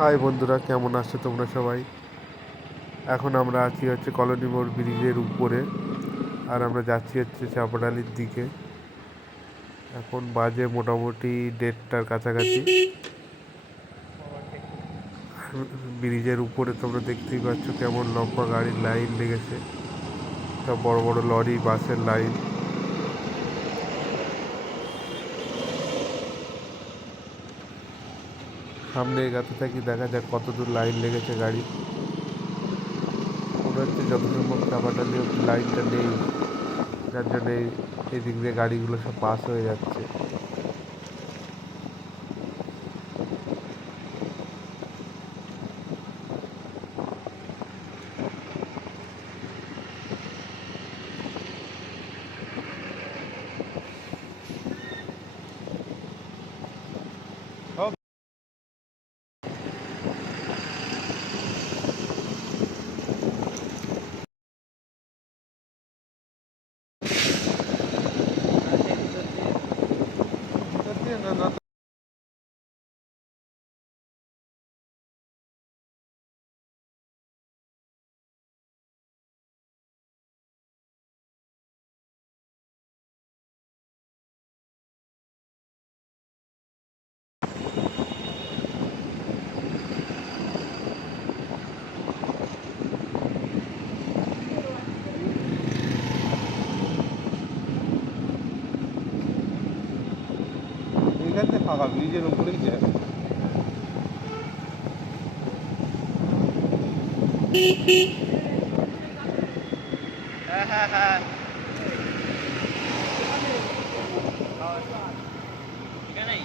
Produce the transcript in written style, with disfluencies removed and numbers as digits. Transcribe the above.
High বন্ধুরা, কেমন আছো তোমরা সবাই? এখন আমরা আছি কলোনি মোড় ব্রিজের উপরে। আর আমরা যাচ্ছি চাপড়ালির দিকে। এখন বাজে মোটামুটি 1:30টার কাছাকাছি। ব্রিজের উপরে তোমরা দেখতেই পাচ্ছ কেমন লম্বা গাড়ির লাইন লেগেছে। সব বড় বড় লরি, বাসের লাইন। সামনে এগাতে থাকি, দেখা যাক কত দূর লাইন লেগেছে গাড়ি। মনে হচ্ছে যত সম্ভব চাপাটালি অব্দি লাইনটা নেই, যার জন্য এই দিক দিয়ে গাড়িগুলো সব পাস হয়ে যাচ্ছে। এখানে ফাঁকা, ব্রিজের উপরেই যায়। হ্যাঁ হ্যাঁ হ্যাঁ, এখানেই।